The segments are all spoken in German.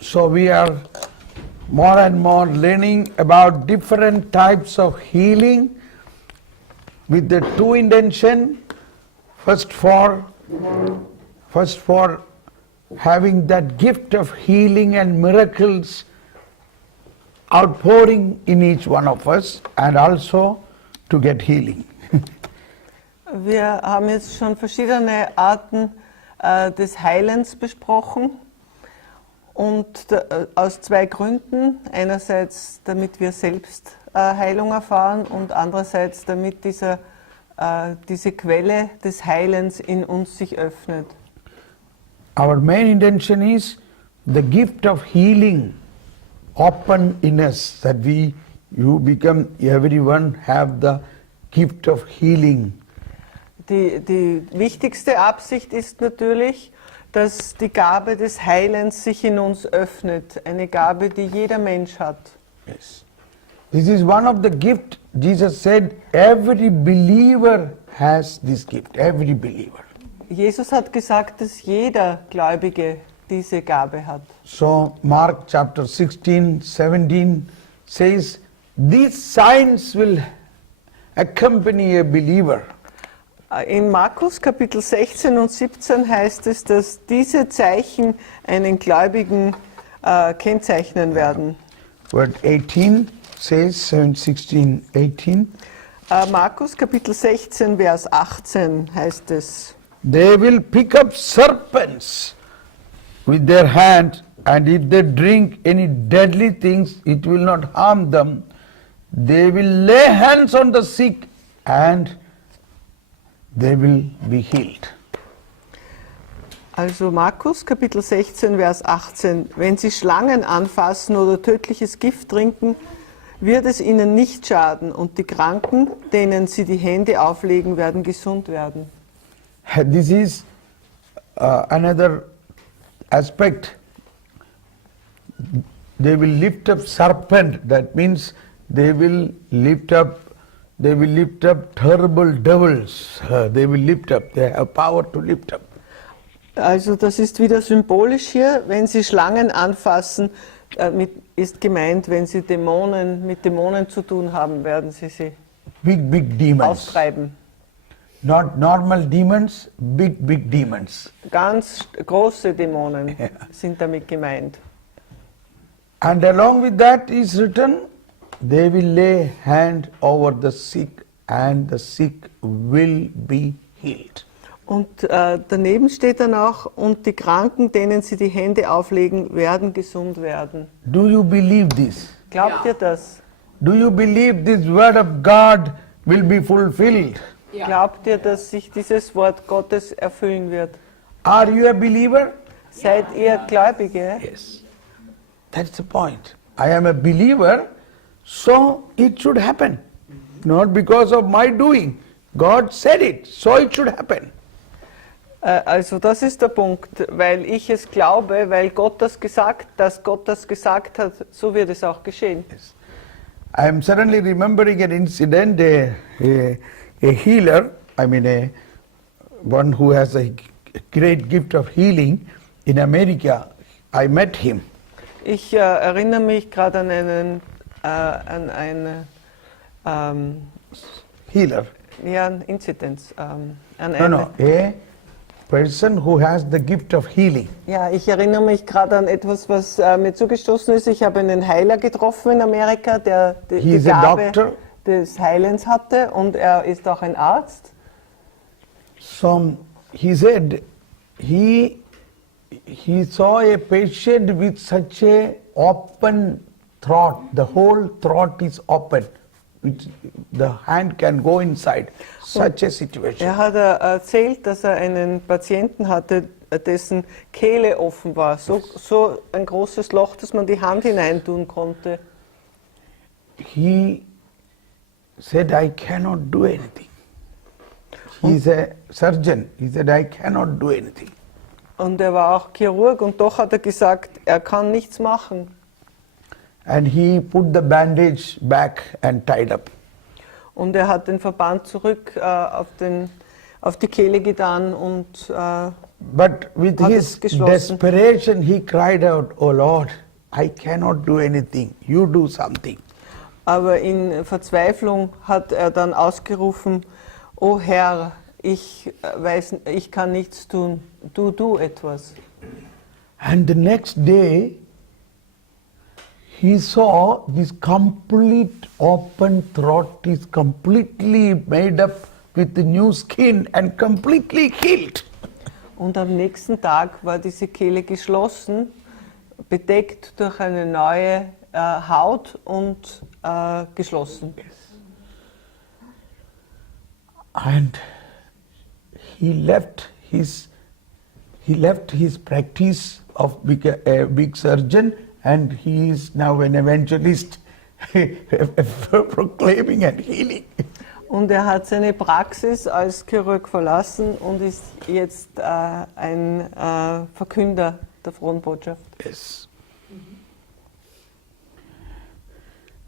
So we are more and more learning about different types of healing with the two intention. First for having that gift of healing and miracles outpouring in each one of us, and also to get healing. Wir haben jetzt schon verschiedene Arten des Heilens besprochen, und aus zwei Gründen. Einerseits, damit wir selbst Heilung erfahren, und andererseits, damit diese Quelle des Heilens in uns sich öffnet. Our main intention is the gift of healing open in us, that everyone have the gift of healing. Die wichtigste Absicht ist natürlich, dass die Gabe des Heilens sich in uns öffnet, eine Gabe, die jeder Mensch hat. Yes. This is one of the gifts. Jesus said, every believer has this gift, every believer. Jesus hat gesagt, dass jeder Gläubige diese Gabe hat. So Mark chapter 16, 17 says, these signs will accompany a believer. In Markus Kapitel 16 und 17 heißt es, dass diese Zeichen einen Gläubigen kennzeichnen werden. Word 18 says, 16, 18. Markus Kapitel 16, Vers 18 heißt es. They will pick up serpents with their hand, and if they drink any deadly things, it will not harm them. They will lay hands on the sick, and they will be healed. Also Markus Kapitel 16, Vers 18. Wenn sie Schlangen anfassen oder tödliches Gift trinken, wird es ihnen nicht schaden, und die Kranken, denen sie die Hände auflegen, werden gesund werden. This is another aspect. They will lift up serpent. That means they will lift up terrible devils. They will lift up. They have power to lift up. Also das ist wieder symbolisch hier. Wenn sie Schlangen anfassen, ist gemeint, wenn sie mit Dämonen zu tun haben, werden sie big demons. austreiben. Not normal demons, big demons. Ganz große Dämonen sind damit gemeint. And along with that is written, they will lay hand over the sick, and the sick will be healed. Und daneben steht dann auch, und die Kranken, denen sie die Hände auflegen, werden gesund werden. Do you believe this? Glaubt ihr das? Do you believe this word of God will be fulfilled? Glaubt ihr, dass sich dieses Wort Gottes erfüllen wird? Are you a believer? Seid ihr Gläubige? Yes. That's the point. I am a believer, so it should happen. Not because of my doing. God said it, so it should happen. Also das ist der Punkt, weil ich es glaube, weil Gott das gesagt hat, so wird es auch geschehen. Yes. I am suddenly remembering an incident, a healer, one who has a great gift of healing in America. I met him. Ich erinnere mich gerade an einen Healer. Ja, ein Inzidenz. A person who has the gift of healing. Ja, ich erinnere mich gerade an etwas, was mir zugestoßen ist. Ich habe einen Heiler getroffen in Amerika, der die Gabe des Heilens hatte, und er ist auch ein Arzt. So he said he saw a patient with such a open throat. The whole throat is open. The hand can go inside. Such a situation. Er hat erzählt, dass er einen Patienten hatte, dessen Kehle offen war. So ein großes Loch, dass man die Hand hineintun konnte. He said, I cannot do anything. He is a surgeon. He said, I cannot do anything. Und er war auch Chirurg, und doch hat er gesagt, er kann nichts machen. And he put the bandage back and tied up. Und er hat den Verband zurück auf die Kehle getan und But with Hat his es geschlossen. desperation, he cried out, "Oh Lord, I cannot do anything. You do something." Aber in Verzweiflung hat er dann ausgerufen, O Herr, ich kann nichts tun, du etwas. And the next day, he saw this complete open throat is completely made up with the new skin and completely healed. Und am nächsten Tag war diese Kehle geschlossen, bedeckt durch eine neue Haut und geschlossen. And he left his practice of a big surgeon, and he is now an evangelist proclaiming and healing. Und er hat seine Praxis als Chirurg verlassen und ist jetzt ein Verkünder der frohen Botschaft. Yes.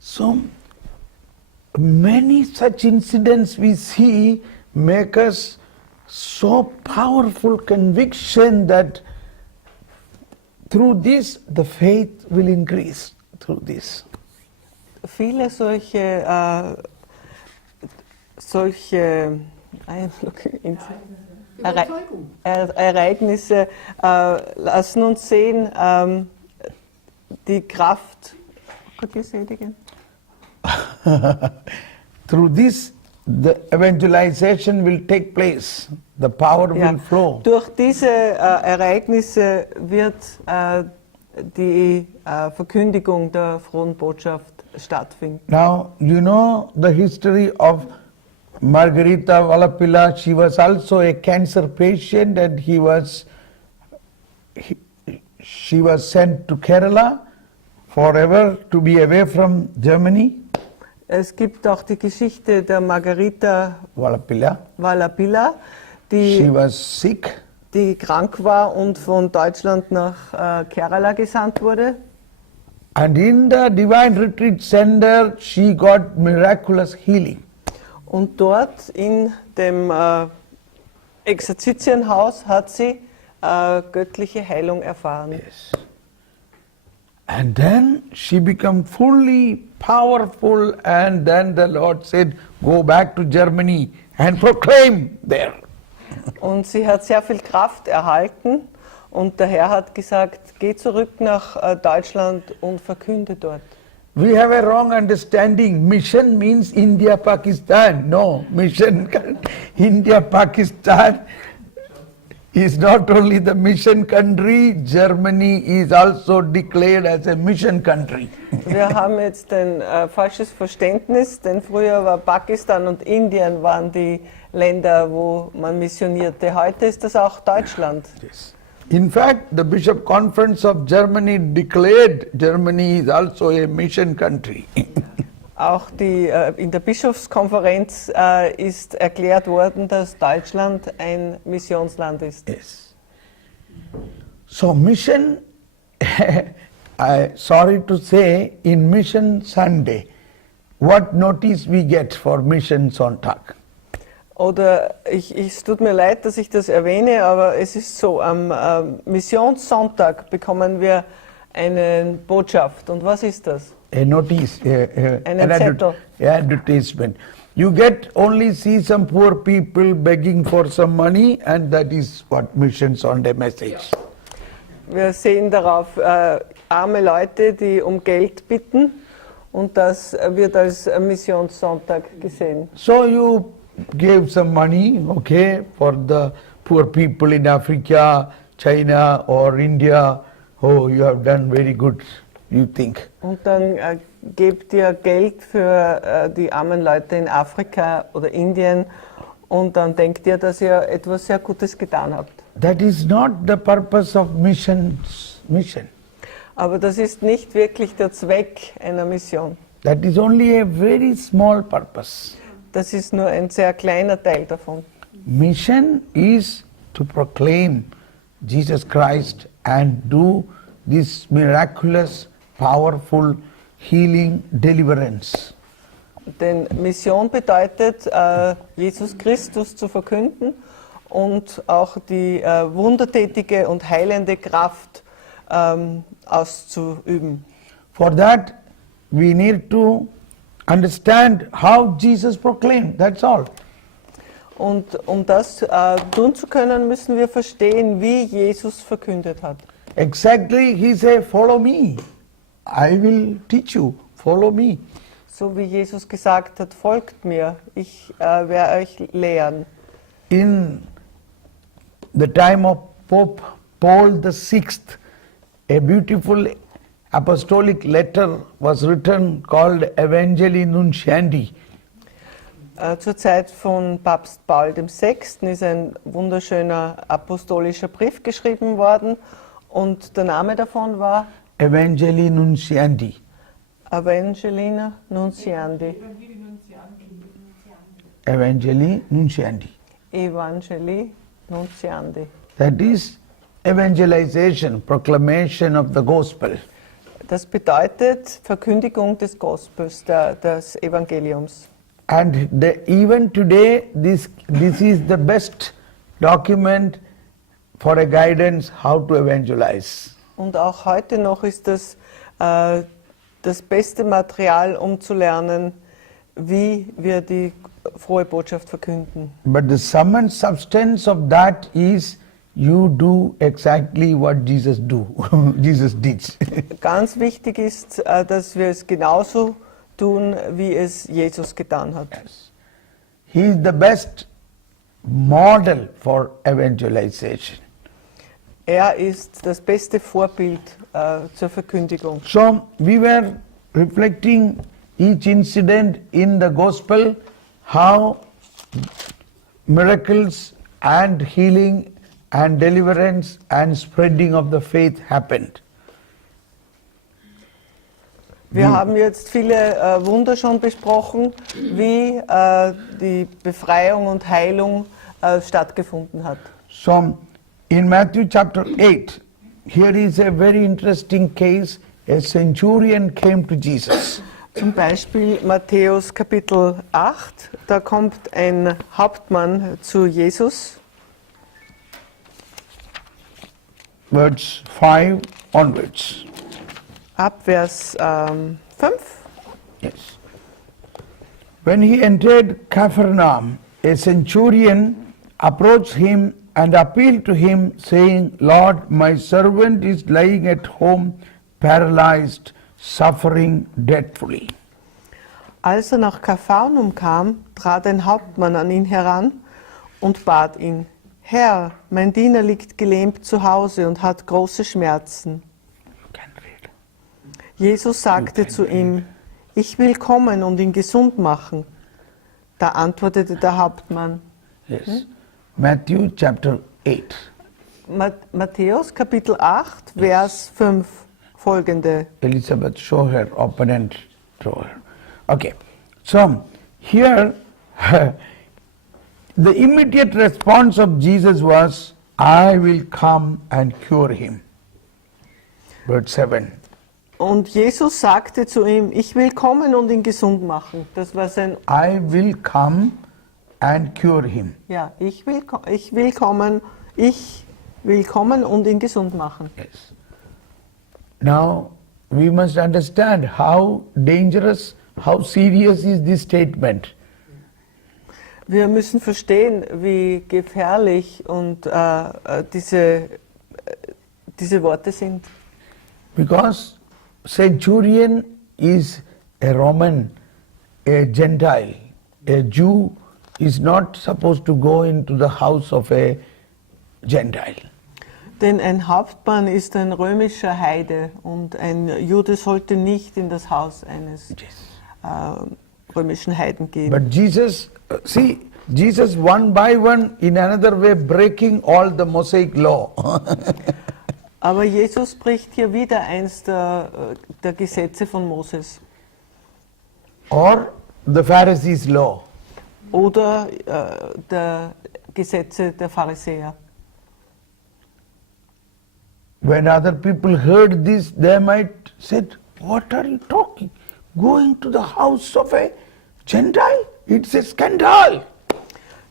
So many such incidents we see make us so powerful conviction that through this the faith will increase through this. Viele solche Ereignisse lassen uns sehen, die Kraft. Could you say it again? Through this, the evangelization will take place. The power will flow. Durch diese Ereignisse wird die Verkündigung der frohen Botschaft stattfinden. Now, you know the history of Margarita Valapilla. She was also a cancer patient, and she was sent to Kerala forever to be away from Germany. Es gibt auch die Geschichte der Margarita Valapilla. She was sick. Die krank war und von Deutschland nach Kerala gesandt wurde. And in the Divine Retreat Center, she got miraculous healing. Und dort in dem Exerzitienhaus hat sie göttliche Heilung erfahren. Yes. And then she became fully powerful, and then the Lord said, go back to Germany and proclaim there. Und sie hat sehr viel Kraft erhalten und der Herr hat gesagt, geh zurück nach Deutschland und verkünde dort. We have a wrong understanding. Mission means India, Pakistan. No, mission, India, Pakistan is not only the mission country, Germany is also declared as a mission country. Wir haben jetzt ein falsches Verständnis, denn früher war Pakistan und Indien waren die Länder, wo man missionierte. Heute ist das auch Deutschland. Yes. In fact, the Bishop Conference of Germany declared Germany is also a mission country. Auch in der Bischofskonferenz ist erklärt worden, dass Deutschland ein Missionsland ist. Yes. So mission, sorry to say, in Mission Sunday, what notice we get for Mission Sonntag? Oder es tut mir leid, dass ich das erwähne, aber es ist so, am Missionssonntag bekommen wir eine Botschaft. Und was ist das? A notice, Einen Zettel. Advertisement. You get only see some poor people begging for some money, and that is what Mission Sunday message. Wir sehen darauf arme Leute, die um Geld bitten, und das wird als Missionssonntag gesehen. So you gave some money, okay, for the poor people in Africa, China or India. Oh, you have done very good, you think. Und dann gebt ihr Geld für die armen Leute in Afrika oder Indien und dann denkt ihr, dass ihr etwas sehr Gutes getan habt. That is not the purpose of mission. Aber das ist nicht wirklich der Zweck einer Mission. That is only a very small purpose. Das ist nur ein sehr kleiner Teil davon. Mission is to proclaim Jesus Christ and do this miraculous, powerful healing deliverance. Denn Mission bedeutet, Jesus Christus zu verkünden und auch die wundertätige und heilende Kraft auszuüben. For that, we need to understand how Jesus proclaimed, that's all. Und um das tun zu können, müssen wir verstehen, wie Jesus verkündet hat. Exactly, he said, follow me. I will teach you, follow me. So wie Jesus gesagt hat, folgt mir, ich werde euch lehren. In the time of Pope Paul-VI, a beautiful apostolic letter was written called Evangelii Nuntiandi. Zur Zeit von Papst Paul VI. Ist ein wunderschöner apostolischer Brief geschrieben worden und der Name davon war Evangelii Nuntiandi. Evangelii Nuntiandi. Evangelii Nuntiandi. Evangelii Nuntiandi. That is evangelization, proclamation of the gospel. Das bedeutet Verkündigung des Gospels, des Evangeliums. And even today, this is the best document for a guidance how to evangelize. Und auch heute noch ist das das beste Material, um zu lernen, wie wir die frohe Botschaft verkünden. But the sum and substance of that is you do exactly what Jesus Jesus did. Ganz wichtig ist, dass wir es genauso tun, wie es Jesus getan hat. Yes. He is the best model for evangelization. Er ist das beste Vorbild zur Verkündigung. So we were reflecting each incident in the gospel, how miracles and healing and deliverance and spreading of the faith happened. Wir haben jetzt viele Wunder schon besprochen, wie die Befreiung und Heilung stattgefunden hat. So in Matthew chapter 8, here is a very interesting case. A centurion came to Jesus. Zum Beispiel Matthäus Kapitel 8, da kommt ein Hauptmann zu Jesus. Verse 5 onwards. Ab Vers 5. Yes. When he entered Capernaum, a centurion approached him and appealed to him, saying, Lord, my servant is lying at home, paralyzed, suffering dreadfully. Als er nach Kapharnaum kam, trat ein Hauptmann an ihn heran und bat ihn, Herr, mein Diener liegt gelähmt zu Hause und hat große Schmerzen. Jesus sagte zu ihm, ich will kommen und ihn gesund machen. Da antwortete der Hauptmann. Yes. Matthew chapter 8. Matthäus Kapitel 8, Vers 5 folgende. Elizabeth, show her opponent to her. Okay. So here the immediate response of Jesus was, I will come and cure him. Verse 7. Und Jesus sagte zu ihm, ich will kommen und ihn gesund machen. Das war sein, I will come and cure him. ja, ich will kommen und ihn gesund machen. Yes. Now we must understand how dangerous, how serious is this statement. Wir müssen verstehen, wie gefährlich und diese Worte sind. Because centurion is a Roman, a Gentile. A Jew is not supposed to go into the house of a Gentile. Denn ein Hauptmann ist ein römischer Heide und ein Jude sollte nicht in das Haus eines römischen Heiden gehen. But Jesus, see, Jesus one by one in another way breaking all the Mosaic law. Aber Jesus bricht hier wieder eins der Gesetze von Moses. Or the Pharisees' law. Oder der Gesetze der Pharisäer. When other people heard this, they might said, what are you talking? Going to the house of a Gentile? It's a scandal.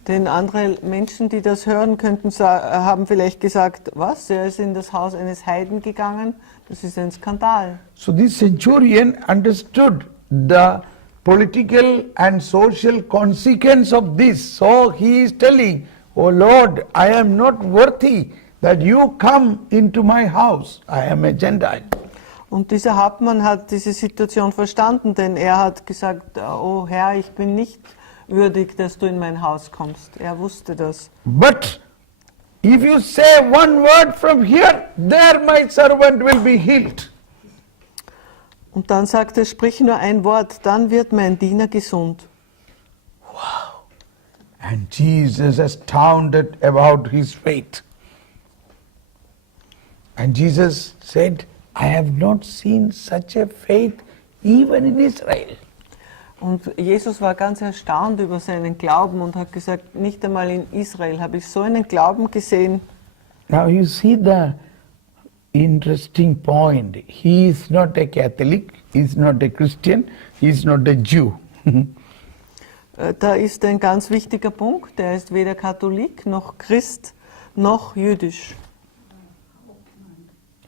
Denn andere Menschen, die das hören, haben vielleicht gesagt, was, er ist in das Haus eines Heiden gegangen, das ist ein Skandal. So this centurion understood the political and social consequence of this. So he is telling, "Oh Lord, I am not worthy that you come into my house. I am a Gentile." Und dieser Hauptmann hat diese Situation verstanden, denn er hat gesagt, oh Herr, ich bin nicht würdig, dass du in mein Haus kommst. Er wusste das. But if you say one word from here, there my servant will be healed. Und dann sagt er, sprich nur ein Wort, dann wird mein Diener gesund. Wow. And Jesus astounded about his faith. And Jesus said, "I have not seen such a faith even in Israel." Und Jesus war ganz erstaunt über seinen Glauben und hat gesagt, nicht einmal in Israel habe ich so einen Glauben gesehen. Now you see the interesting point. He is not a Catholic, he is not a Christian, he is not a Jew. Da ist ein ganz wichtiger Punkt, er ist weder Katholik noch Christ noch jüdisch.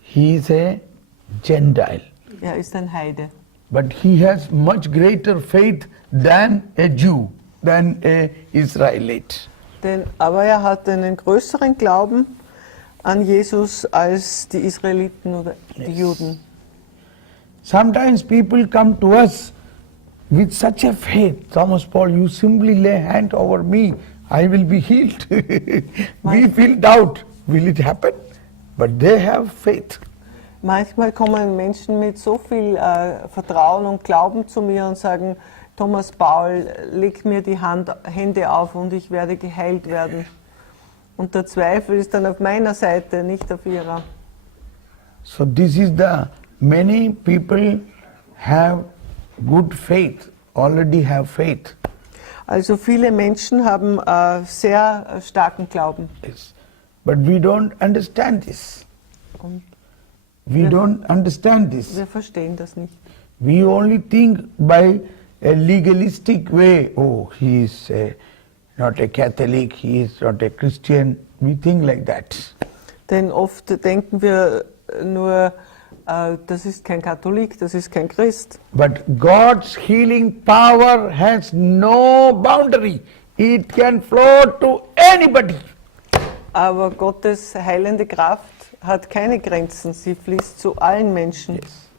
He is a Gentile. Er ist ein Heide. But he has much greater faith than a Jew, than a Israelite. Aber er hat einen größeren Glauben an Jesus als die Israeliten oder die Juden. Sometimes people come to us with such a faith. Thomas Paul, you simply lay hand over me, I will be healed. We feel doubt, will it happen? But they have faith. Manchmal kommen Menschen mit so viel Vertrauen und Glauben zu mir und sagen, Thomas Paul, leg mir die Hände auf und ich werde geheilt werden. Und der Zweifel ist dann auf meiner Seite, nicht auf ihrer. So this is many people have good faith, already have faith. Also viele Menschen haben sehr starken Glauben. Yes. But we don't understand this. Und We don't understand this. wir verstehen das nicht. We only think by a legalistic way, oh, he is not a Catholic, he is not a Christian. We think like that. Denn oft denken wir nur, das ist kein Katholik, das ist kein Christ. But God's healing power has no boundary. It can flow to anybody. Aber Gottes heilende Kraft hat keine Grenzen, sie fließt zu allen Menschen. Yes.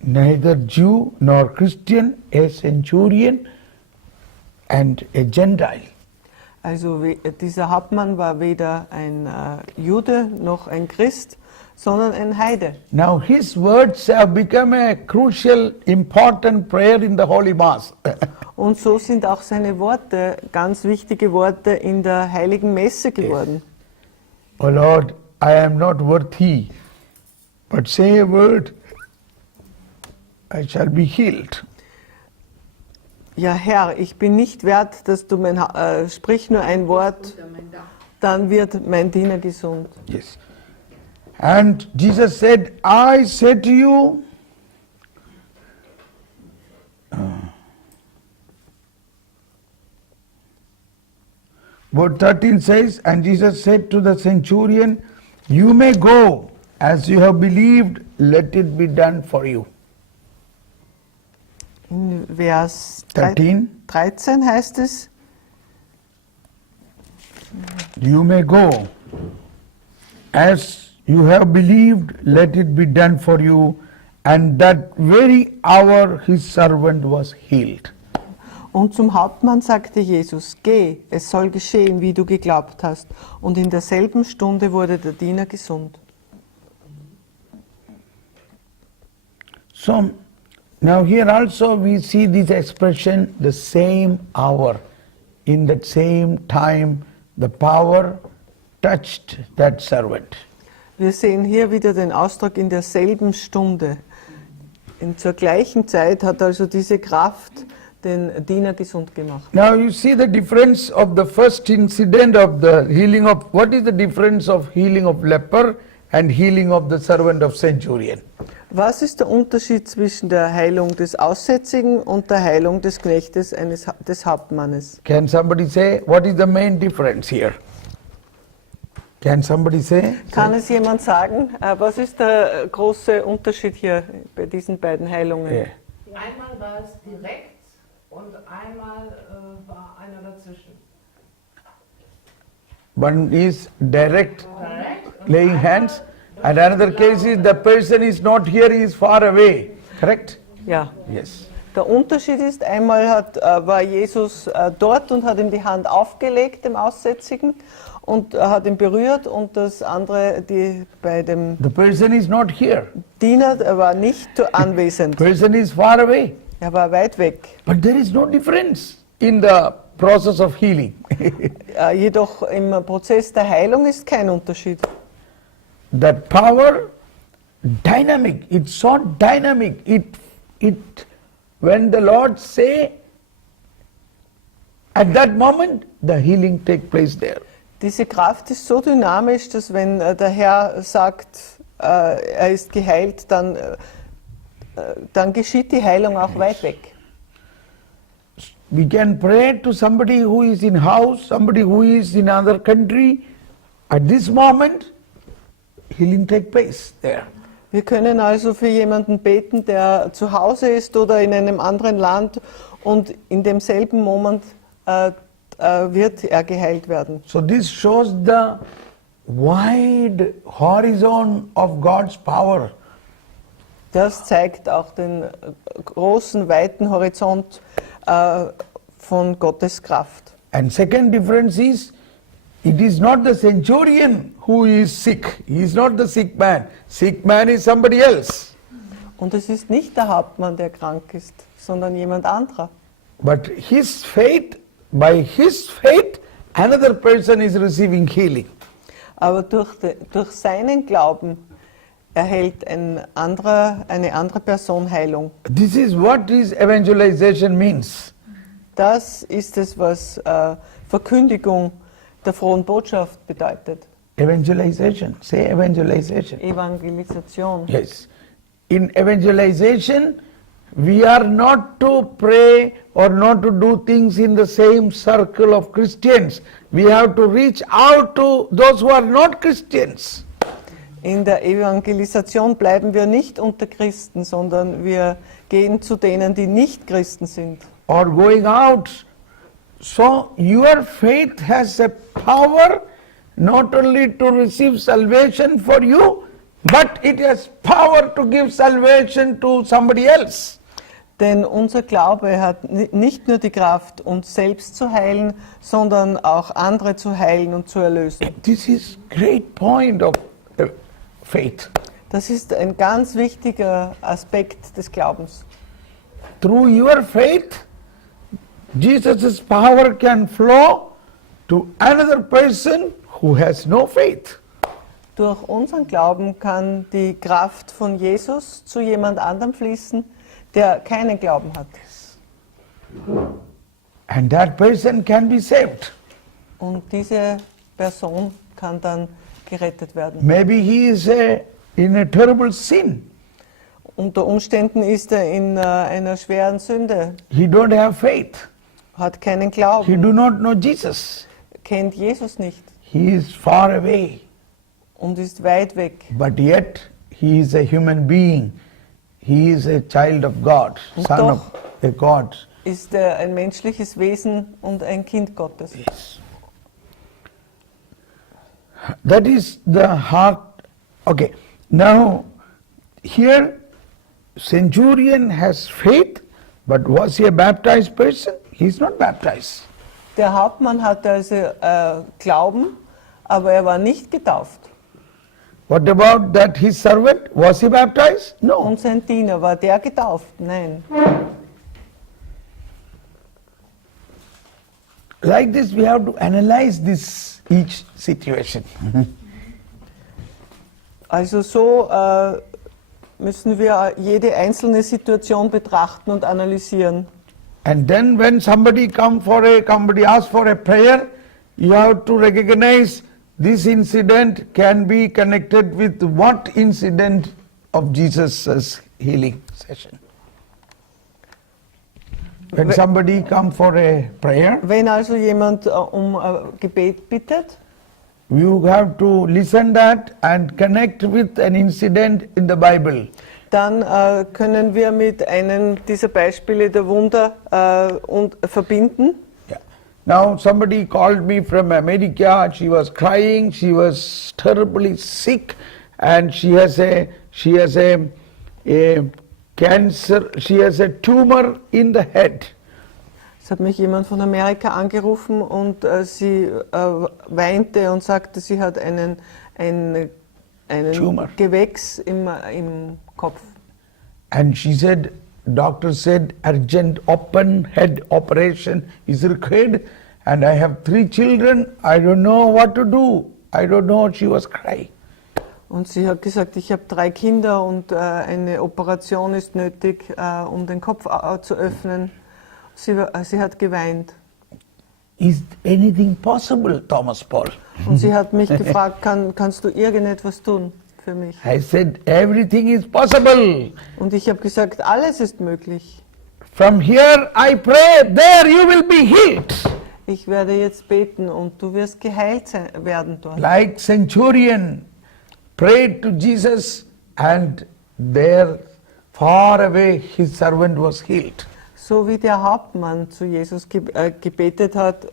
Neither Jew nor Christian, a centurion and a Gentile. Also dieser Hauptmann war weder ein Jude noch ein Christ, sondern ein Heide. Now his words have become a crucial, important prayer in the Holy Mass. Und so sind auch seine Worte ganz wichtige Worte in der Heiligen Messe geworden. Yes. Oh Lord, I am not worthy, but say a word, I shall be healed. Ja Herr, ich bin nicht wert, dass du sprich nur ein Wort, dann wird mein Diener gesund. Yes. And Jesus said, I say to you, verse 13 says, and Jesus said to the centurion, you may go, as you have believed, let it be done for you. In Vers 13. 13 heißt es, You may go, as you have believed, let it be done for you. And that very hour his servant was healed. und zum Hauptmann sagte Jesus, geh, es soll geschehen, wie du geglaubt hast. Und in derselben Stunde wurde der Diener gesund. So, now here also we see this expression, the same hour. In that same time, the power touched that servant. Wir sehen hier wieder den Ausdruck in derselben Stunde. Zur gleichen Zeit hat also diese Kraft den Diener gesund gemacht. Now you see the difference of the first incident of the healing of, what is the difference of healing of leper and healing of the servant of centurion? Was ist der Unterschied zwischen der Heilung des Aussätzigen und der Heilung des Knechtes des Hauptmannes? Can somebody say, what is the main difference here? Can somebody say? Kann es jemand sagen, was ist der große Unterschied hier bei diesen beiden Heilungen? Yeah. Einmal war es direkt und einmal war einer dazwischen. One is direct, Direkt. laying hands, and another case is the person is not here, he is far away. Correct? Ja. Yes. Der Unterschied ist, einmal war Jesus dort und hat ihm die Hand aufgelegt, dem Aussätzigen, und hat ihn berührt, und das andere, bei dem The person is not here. Diener, er war nicht anwesend. Person is far away. Er war weit weg. But there is no difference in the process of healing. Jedoch im Prozess der Heilung ist kein Unterschied. That power, dynamic, it's so dynamic. When the Lord say, at that moment, the healing take place there. Diese Kraft ist so dynamisch, dass wenn der Herr sagt, er ist geheilt, dann geschieht die Heilung auch weit weg. We can pray to somebody who is in house, somebody who is in another country. At this moment, healing take place there. Wir können also für jemanden beten, der zu Hause ist oder in einem anderen Land, und in demselben Moment wird er geheilt werden. So this shows the wide horizon of God's power. Das zeigt auch den großen, weiten Horizont von Gottes Kraft. And second difference is, it is not the centurion who is sick. He is not the sick man. Sick man is somebody else. Und es ist nicht der Hauptmann, der krank ist, sondern jemand anderer. But his faith, by his faith, another person is receiving healing. Aber durch seinen Glauben erhält eine andere Person Heilung. This is what is evangelization means. Das ist es, was Verkündigung der frohen Botschaft bedeutet. Evangelization. Say evangelization. Evangelisation. Yes. In evangelization, we are not to pray or not to do things in the same circle of Christians. We have to reach out to those who are not Christians. In der Evangelisation bleiben wir nicht unter Christen, sondern wir gehen zu denen, die nicht Christen sind. Or going out. So your faith has a power not only to receive salvation for you, but it has power to give salvation to somebody else. Denn unser Glaube hat nicht nur die Kraft, uns selbst zu heilen, sondern auch andere zu heilen und zu erlösen. This is great point of faith. Das ist ein ganz wichtiger Aspekt des Glaubens. Through your faith, Jesus' power can flow to another person who has no faith. Durch unseren Glauben kann die Kraft von Jesus zu jemand anderem fließen, der keinen Glauben hat. And that person can be saved. Und diese Person kann dann gerettet werden. Maybe he is in a terrible sin. Unter Umständen ist er in einer schweren Sünde, He don't have faith. hat keinen He Glauben, do not know Jesus. kennt Jesus nicht He is far away. und ist weit weg. But yet he is a human being. He is a child of God, Und son of doch a God. ist er ein menschliches Wesen und ein Kind Gottes. Yes. That is the heart. Okay. Now, here, centurion has faith, but was he a baptized person? He is not baptized. Der Hauptmann hatte also Glauben, aber er war nicht getauft. What about that his servant? Was he baptized? No. Und sein Diener, war der getauft? Nein. Like this, we have to analyze each situation. Also so müssen wir jede einzelne Situation betrachten und analysieren. And then when somebody asks for a prayer, you have to recognize this incident can be connected with what incident of Jesus' healing session. When Wenn- somebody come for a prayer, Wenn also jemand um Gebet bittet, you have to listen that and connect with an incident in the Bible. dann können wir mit einem dieser Beispiele der Wunder verbinden. Yeah. Now somebody called me from America. She was crying. She was terribly sick, and she has a cancer. She has a tumor in the head. Es hat mich jemand von Amerika angerufen und sie weinte und sagte, sie hat einen Tumor. Gewächs im Kopf. And she said, doctor said, urgent open head operation is required, and I have 3 children. I don't know what to do. I don't know. She was crying. Und sie hat gesagt, ich habe 3 Kinder und eine Operation ist nötig, um den Kopf zu öffnen. Sie hat geweint. Is anything possible, Thomas Paul? Und sie hat mich gefragt, kannst du irgendetwas tun für mich? I said, everything is possible. Und ich habe gesagt, alles ist möglich. From here I pray, there you will be healed. Ich werde jetzt beten und du wirst geheilt werden dort. Like centurion prayed to Jesus, and there far away his servant was healed. So wie der Hauptmann zu Jesus gebetet hat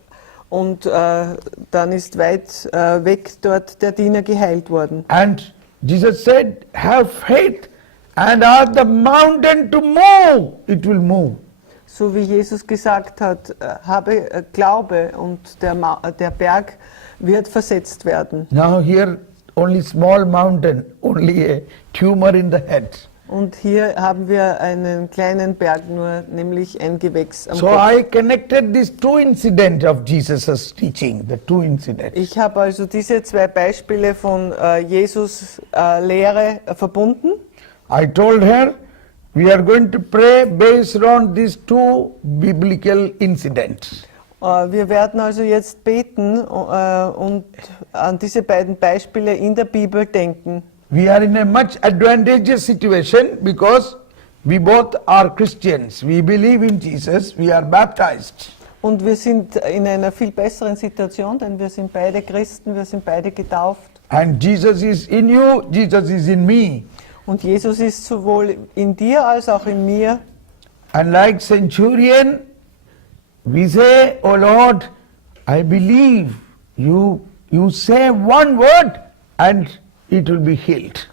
und dann ist weit weg dort der Diener geheilt worden. And Jesus said, have faith and ask the mountain to move, it will move. So wie Jesus gesagt hat, habe Glaube und der Berg wird versetzt werden. Now here only small mountain, only a tumor in the head. Und hier haben wir einen kleinen Berg nur, nämlich ein Gewächs am So Kopf. I connected these 2 incidents of Jesus' teaching, the 2 incidents. Ich habe also diese 2 Beispiele von Jesus Lehre verbunden. I told her, we are going to pray based on these 2 biblical incidents. Wir werden also jetzt beten und an diese beiden Beispiele in der Bibel denken. We are in a much advantageous situation because we both are Christians. We believe in Jesus, we are baptized. Und wir sind in einer viel besseren Situation, denn wir sind beide Christen, wir sind beide getauft. And Jesus is in you, Jesus is in me. Und Jesus ist sowohl in dir als auch in mir. And like centurion, we say, oh Lord, I believe you say one word and it will be healed.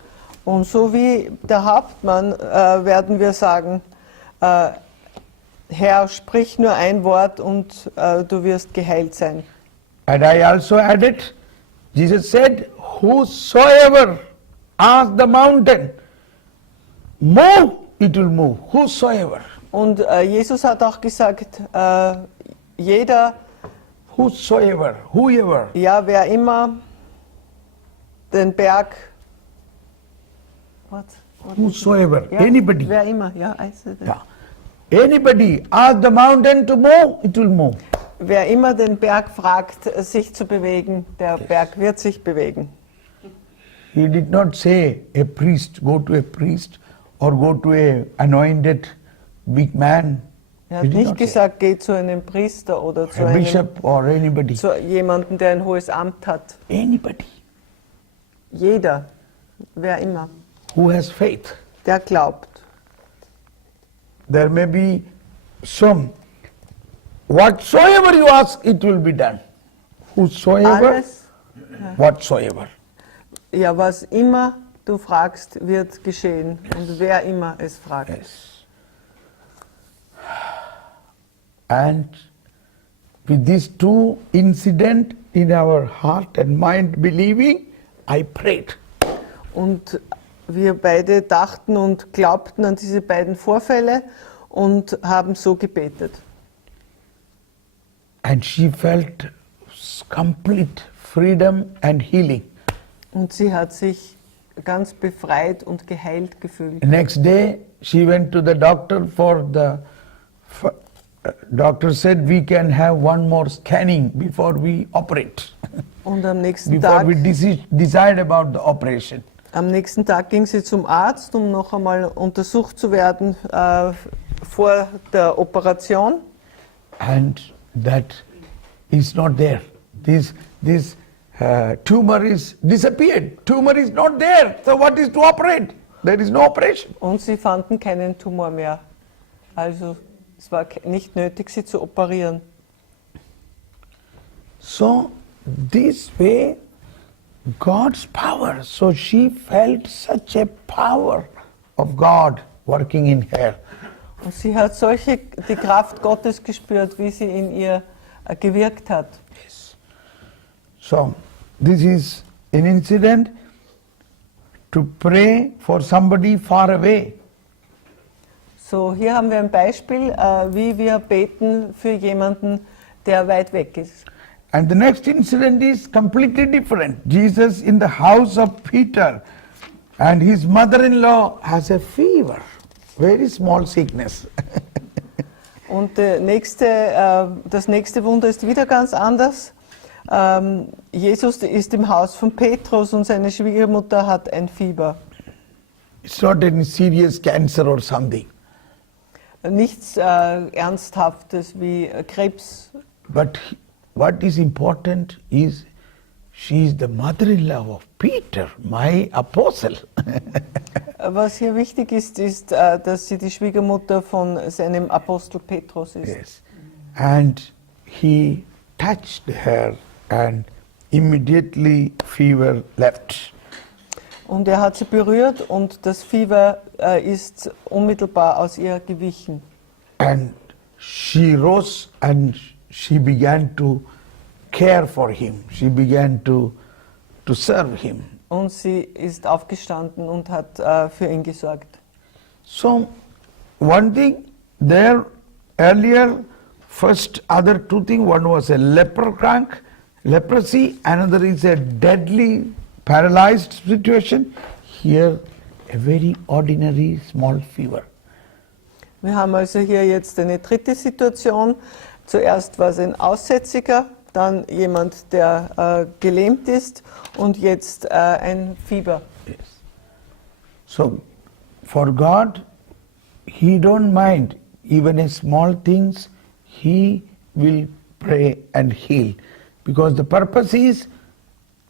Und so wie der Hauptmann werden wir sagen, Herr, sprich nur ein Wort und du wirst geheilt sein. And I also added, Jesus said, whosoever asks the mountain, move, it will move. Whosoever. Und Jesus hat auch gesagt, jeder, Whosoever, whoever. ja, wer immer den Berg, what? Whosoever, Ja, anybody. Wer immer, ja, I said it. Yeah. Anybody ask the mountain to move, it will move. Wer immer den Berg fragt, sich zu bewegen, der Berg wird sich bewegen. He did not say a priest, go to a priest or go to a anointed big man. Er He hat did nicht not say. gesagt, geh zu einem Priester oder zu A bishop or anybody. jemandem, der ein hohes Amt hat. Anybody Jeder, wer immer, who has faith. der glaubt. There may be some. Whatsoever you ask, it will be done. Whosoever, Alles, whatsoever. ja, was immer du fragst, wird geschehen. Und wer immer es fragt. Yes. And with these 2 incidents in our heart and mind believing, I prayed. Und wir beide dachten und glaubten an diese beiden Vorfälle und haben so gebetet. And she felt complete freedom and healing. Und sie hat sich ganz befreit und geheilt gefühlt. Next day, she went to the doctor doctor said we can have one more scanning before we operate, Und am nächsten before Tag we decide about the operation. Am nächsten Tag ging sie zum Arzt, um noch einmal untersucht zu werden vor der Operation. And that is not there. This tumor is disappeared. Tumor is not there. So what is to operate? There is no operation. Und sie fanden keinen Tumor mehr. Also es war nicht nötig, sie zu operieren. So this way, God's power. So she felt such a power of God working in her. Und sie hat die Kraft Gottes gespürt, wie sie in ihr gewirkt hat. Yes. So this is an incident to pray for somebody far away. So, hier haben wir ein Beispiel, wie wir beten für jemanden, der weit weg ist. And the next incident is completely different. Jesus in the house of Peter, and his mother-in-law has a fever, very small sickness. Und das nächste Wunder ist wieder ganz anders. Jesus ist im Haus von Petrus und seine Schwiegermutter hat ein Fieber. It's not any serious cancer or something. Nichts Ernsthaftes wie Krebs. But what is important is she is the mother-in-law of Peter, my apostle. Was hier wichtig ist, dass sie die Schwiegermutter von seinem Apostel Petrus ist. Yes. And he touched her and immediately fever left. Und er hat sie berührt und das Fieber ist unmittelbar aus ihr gewichen. And she rose and she began to care for him. She began to serve him. Und sie ist aufgestanden und hat für ihn gesorgt. So, one thing there earlier, first other two things, one was a leprosy, another is a deadly paralyzed situation. Here, a very ordinary small fever. Wir haben also hier jetzt eine dritte Situation. Zuerst war es ein Aussätziger, dann jemand, der gelähmt ist und jetzt ein Fieber. Yes. So, for God, He don't mind even a small things. He will pray and heal, because the purpose is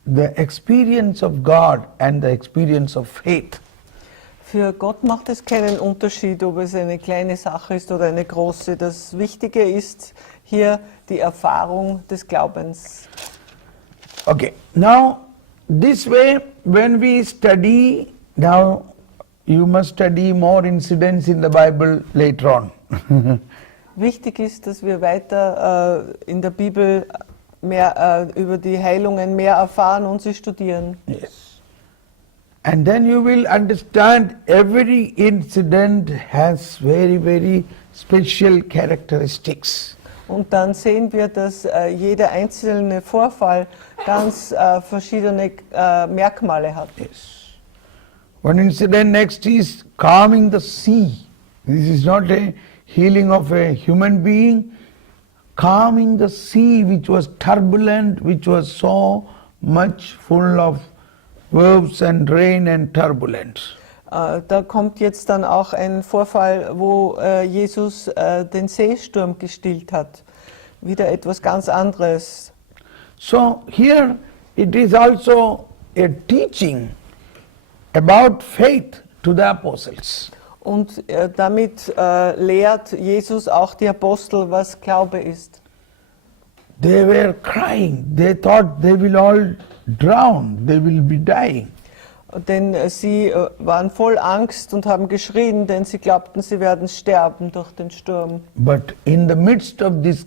the experience of God and the experience of faith. Für Gott macht es keinen Unterschied, ob es eine kleine Sache ist oder eine große. Das Wichtige ist hier die Erfahrung des Glaubens. Okay, now this way when we study, now you must study more incidents in the Bible later on. Wichtig ist, dass wir weiter in der Bibel mehr über die Heilungen mehr erfahren und sie studieren. Yes. And then you will understand every incident has very, very special characteristics. Und dann sehen wir, dass jeder einzelne Vorfall ganz verschiedene Merkmale hat. Yes. One incident next is calming the sea. This is not a healing of a human being. Calming the sea, which was turbulent, which was so much full of waves and rain and turbulence. Da kommt jetzt dann auch ein Vorfall, wo Jesus den Seesturm gestillt hat. Wieder etwas ganz anderes. So here it is also a teaching about faith to the apostles. Und damit lehrt Jesus auch die Apostel, was Glaube ist. They were crying. They thought they will all drown. They will be dying. Denn sie waren voll Angst und haben geschrien, denn sie glaubten, sie werden sterben durch den Sturm. But in the midst of this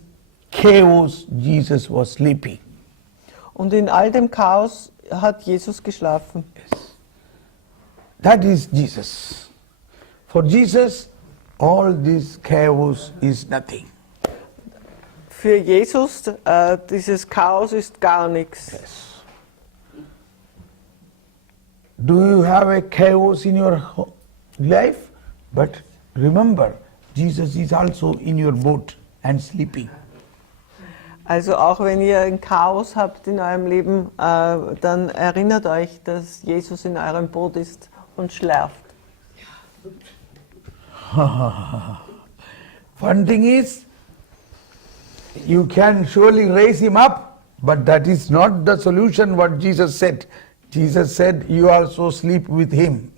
chaos, Jesus was sleeping. Und in all dem Chaos hat Jesus geschlafen. That is Jesus. For Jesus, all this chaos is nothing. Für Jesus, dieses Chaos ist gar nichts. Yes. Do you have a chaos in your life? But remember, Jesus is also in your boat and sleeping. Also auch wenn ihr ein Chaos habt in eurem Leben, dann erinnert euch, dass Jesus in eurem Boot ist und schläft. One thing is, you can surely raise him up, but that is not the solution what Jesus said. Jesus said, you also sleep with him.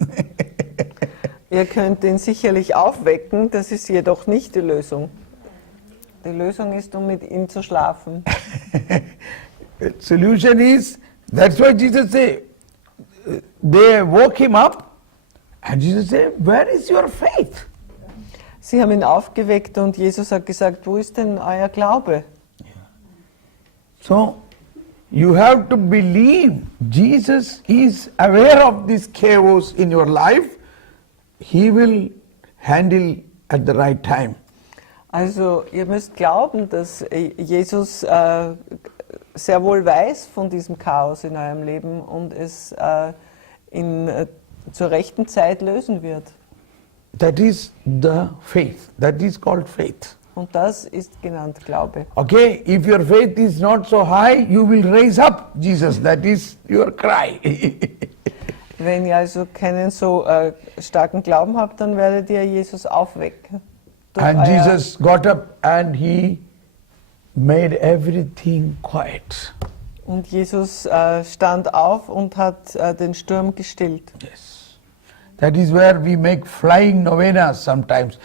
Ihr könnt ihn sicherlich aufwecken, das ist jedoch nicht die Lösung. Die Lösung ist, um mit ihm zu schlafen. Solution is, that's why Jesus said, they woke him up, and Jesus said, where is your faith? Sie haben ihn aufgeweckt und Jesus hat gesagt, wo ist denn euer Glaube? So, you have to believe Jesus is aware of this chaos in your life. He will handle at the right time. Also ihr müsst glauben, dass Jesus sehr wohl weiß von diesem Chaos in eurem Leben und es zur rechten Zeit lösen wird. That is the faith. That is called faith. Und das ist genannt Glaube. Okay, if your faith is not so high, you will raise up Jesus. That is your cry. Wenn ihr also keinen so starken Glauben habt, dann werdet ihr Jesus aufwecken. And Jesus got up and he made everything quiet. Und Jesus stand auf und hat den Sturm gestillt. Yes. That is where we make flying novenas sometimes.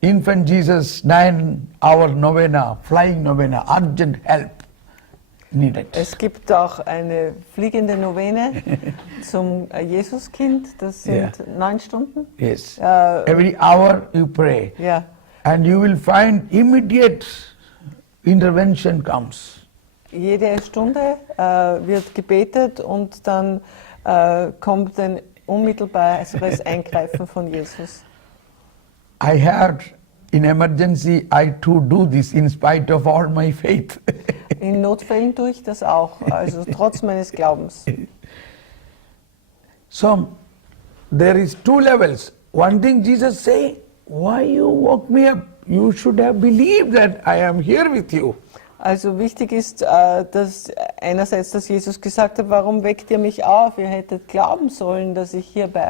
Infant Jesus 9-hour novena, flying novena, urgent help needed. Es gibt auch eine fliegende Novene zum Jesuskind, das sind 9 Stunden. Yes. Every hour you pray. Ja. And you will find immediate intervention comes. Jede Stunde wird gebetet und dann kommt ein unmittelbares Eingreifen von Jesus. I had in emergency I too do this in spite of all my faith. In Notfällen tue ich das auch, also trotz meines Glaubens. So there is 2 levels. One thing Jesus say, why you woke me up? You should have believed that I am here with you. Also wichtig ist, dass einerseits, dass Jesus gesagt hat, warum weckt ihr mich auf? Ihr hättet glauben sollen, dass ich hier bei